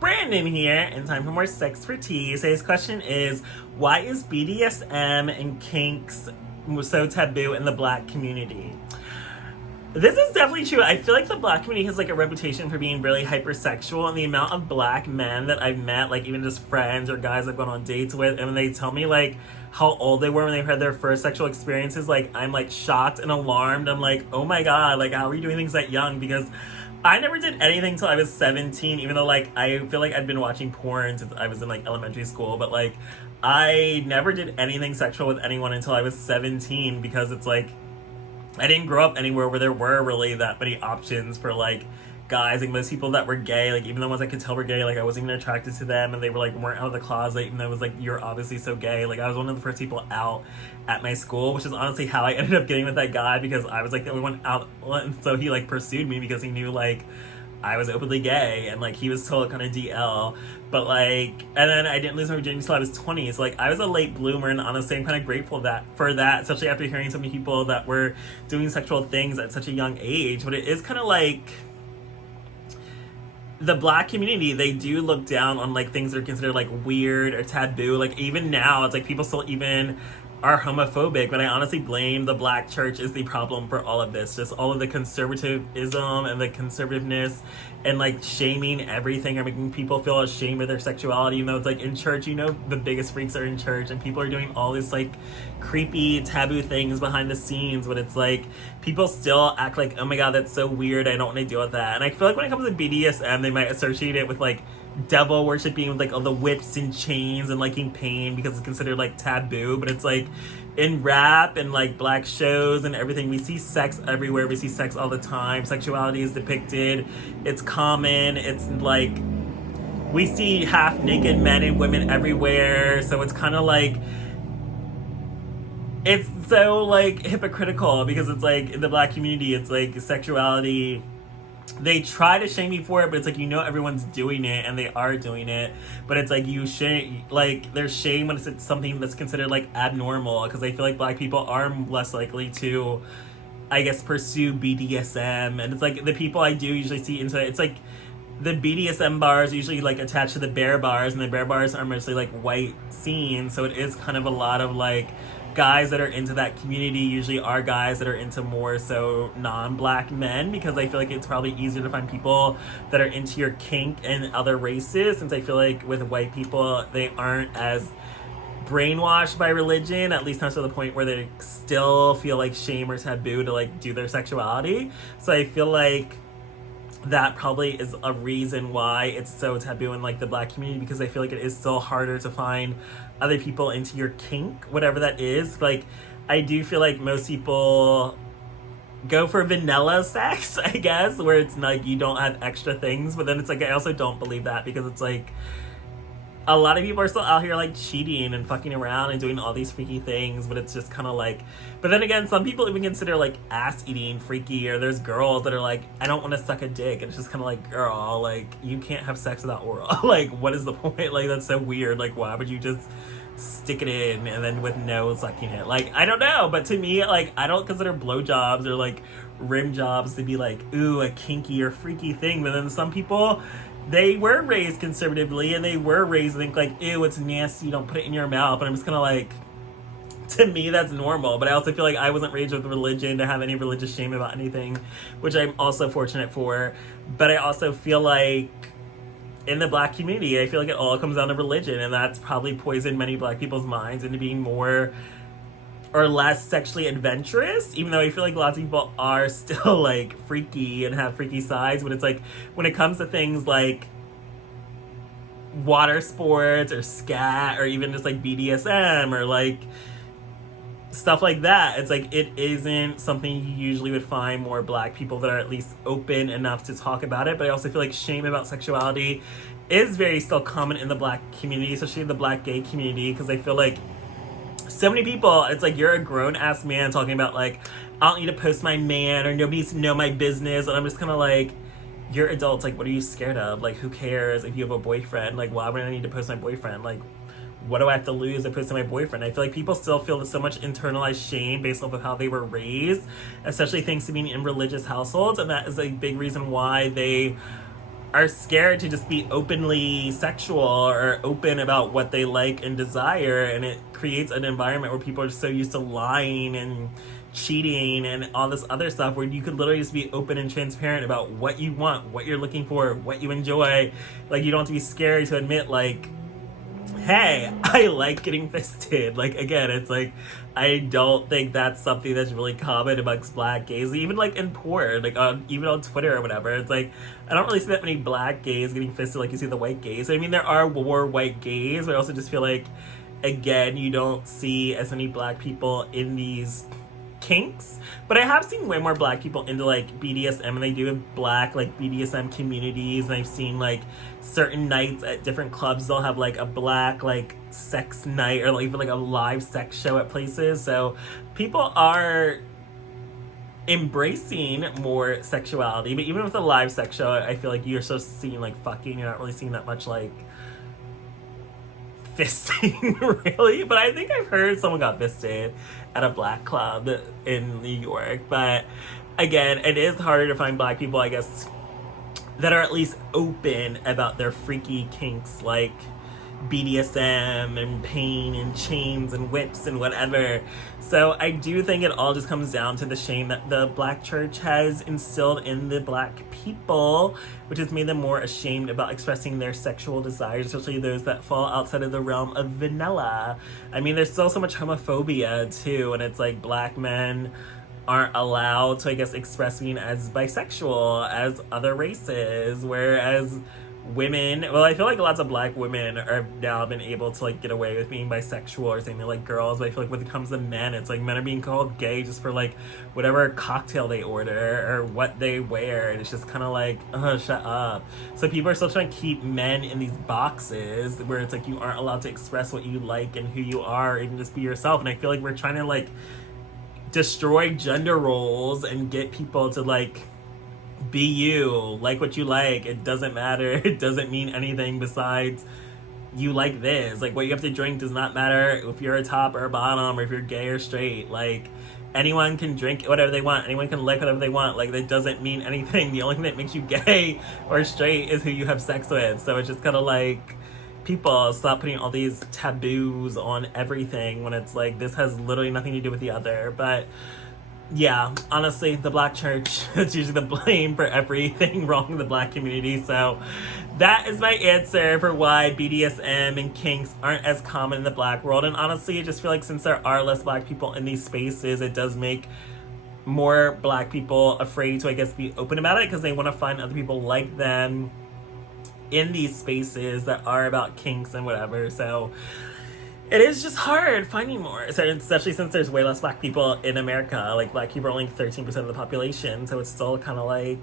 Brandon here, and time for more SexxxPerTease. Today's question is, why is BDSM and kinks so taboo in the black community? This is definitely true. I feel like the black community has like a reputation for being really hypersexual, and the amount of black men that I've met, like even just friends or guys I've gone on dates with, and when they tell me like how old they were when they had their first sexual experiences, like I'm like shocked and alarmed. I'm like, oh my god, like how are you doing things that young? Because I never did anything till I was 17, even though like I feel like I'd been watching porn since I was in like elementary school, but like I never did anything sexual with anyone until I was 17, because it's like I didn't grow up anywhere where there were really that many options for like guys. Like most people that were gay, like even the ones I could tell were gay, like I wasn't even attracted to them, and they were like weren't out of the closet, even though it was like, you're obviously so gay. Like I was one of the first people out at my school, which is honestly how I ended up getting with that guy, because I was like the only one out, and so he like pursued me because he knew like I was openly gay, and like he was still kind of DL. But like, and then I didn't lose my virginity until I was 20. So like I was a late bloomer, and honestly I'm kind of grateful for that, especially after hearing so many people that were doing sexual things at such a young age. But it is kind of like the black community, they do look down on like things that are considered like weird or taboo. Like even now, it's like people still even are homophobic, but I honestly blame the black church is the problem for all of this. Just all of the conservatism and the conservativeness and like shaming everything, or making people feel ashamed of their sexuality. You know, it's like in church, you know, the biggest freaks are in church, and people are doing all these like creepy taboo things behind the scenes, but it's like people still act like, oh my god, that's so weird, I don't want to deal with that. And I feel like when it comes to BDSM, they might associate it with like devil worshiping, with like all the whips and chains and liking pain because it's considered like taboo. But it's like in rap and like black shows and everything, we see sex everywhere. We see sex all the time. Sexuality is depicted, it's common, it's like we see half naked men and women everywhere. So it's kind of like, it's so like hypocritical, because it's like in the black community, it's like sexuality, they try to shame you for it, but it's like, you know, everyone's doing it, and they are doing it, but it's like you shouldn't, like there's shame when it's something that's considered like abnormal, because I feel like black people are less likely to, I guess, pursue BDSM. And it's like the people I do usually see into it, it's like the BDSM bars usually like attached to the bear bars, and the bear bars are mostly like white scenes, so it is kind of a lot of like guys that are into that community usually are guys that are into more so non-black men, because I feel like it's probably easier to find people that are into your kink and other races, since I feel like with white people, they aren't as brainwashed by religion, at least not to the point where they still feel like shame or taboo to like do their sexuality. So I feel like that probably is a reason why it's so taboo in like the black community, because I feel like it is still harder to find other people into your kink, whatever that is. Like I do feel like most people go for vanilla sex, I guess, where it's like you don't have extra things. But then it's like I also don't believe that, because it's like a lot of people are still out here like cheating and fucking around and doing all these freaky things. But it's just kind of like, but then again, some people even consider like ass eating freaky, or there's girls that are like, I don't want to suck a dick, and it's just kind of like, girl, like you can't have sex without oral. Like what is the point? Like that's so weird. Like why would you just stick it in and then with no sucking it? Like I don't know, but to me, like I don't consider blowjobs or like rim jobs to be like, ooh, a kinky or freaky thing. But then some people, they were raised conservatively, and they were raised to think like, ew, it's nasty, don't put it in your mouth. And I'm just kind of like, to me that's normal. But I also feel like I wasn't raised with religion to have any religious shame about anything, which I'm also fortunate for. But I also feel like in the black community, I feel like it all comes down to religion, and that's probably poisoned many black people's minds into being more or less sexually adventurous, even though I feel like lots of people are still like freaky and have freaky sides. But it's like when it comes to things like water sports or scat or even just like BDSM or like stuff like that, it's like it isn't something you usually would find more black people that are at least open enough to talk about it. But I also feel like shame about sexuality is very still common in the black community, especially in the black gay community, because I feel like so many people, it's like you're a grown-ass man talking about like, I don't need to post my man, or nobody needs to know my business. And I'm just kind of like, you're adults, like what are you scared of? Like who cares if you have a boyfriend? Like why would I need to post my boyfriend? Like what do I have to lose if I post my boyfriend? I feel like people still feel so much internalized shame based off of how they were raised, especially thanks to being in religious households, and that is a big reason why they are scared to just be openly sexual or open about what they like and desire, and it creates an environment where people are so used to lying and cheating and all this other stuff, where you could literally just be open and transparent about what you want, what you're looking for, what you enjoy. Like, you don't have to be scared to admit, like, hey, I like getting fisted. Like, again, it's like, I don't think that's something that's really common amongst black gays, even like in porn, like even on Twitter or whatever. It's like, I don't really see that many black gays getting fisted like you see the white gays. I mean, there are more white gays, but I also just feel like, again, you don't see as many black people in these kinks. But I have seen way more black people into like BDSM, and they do have black like BDSM communities, and I've seen like certain nights at different clubs they'll have like a black like sex night, or like even like a live sex show at places. So people are embracing more sexuality. But even with a live sex show, I feel like you're still seeing like fucking, you're not really seeing that much like fisting, really. But I think I've heard someone got fisted at a black club in New York. But again, it is harder to find black people, I guess, that are at least open about their freaky kinks, like BDSM and pain and chains and whips and whatever. So I do think it all just comes down to the shame that the black church has instilled in the black people, which has made them more ashamed about expressing their sexual desires, especially those that fall outside of the realm of vanilla. I mean, there's still so much homophobia too, and it's like black men aren't allowed to, I guess, express being as bisexual as other races, whereas women, well, I feel like lots of black women have now been able to like get away with being bisexual or saying they're like girls, but I feel like when it comes to men, it's like men are being called gay just for like whatever cocktail they order or what they wear, and it's just kind of like, shut up. So people are still trying to keep men in these boxes where it's like you aren't allowed to express what you like and who you are, even just be yourself. And I feel like we're trying to like destroy gender roles and get people to like be you, like what you like. It doesn't matter. It doesn't mean anything besides you like this. Like, what you have to drink does not matter if you're a top or a bottom, or if you're gay or straight. Like, anyone can drink whatever they want. Anyone can like whatever they want. Like, that doesn't mean anything. The only thing that makes you gay or straight is who you have sex with. So it's just kind of like, people stop putting all these taboos on everything when it's like, this has literally nothing to do with the other. But yeah, honestly, the black church is usually the blame for everything wrong in the black community. So that is my answer for why BDSM and kinks aren't as common in the black world. And honestly, I just feel like since there are less black people in these spaces, it does make more black people afraid to, I guess, be open about it, because they want to find other people like them in these spaces that are about kinks and whatever. So it is just hard finding more, so especially since there's way less black people in America. Like, black people are only 13% of the population, so it's still kind of like,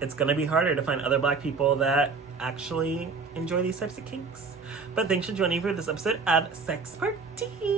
it's gonna be harder to find other black people that actually enjoy these types of kinks. But thanks for joining me for this episode of SexxxPerTease.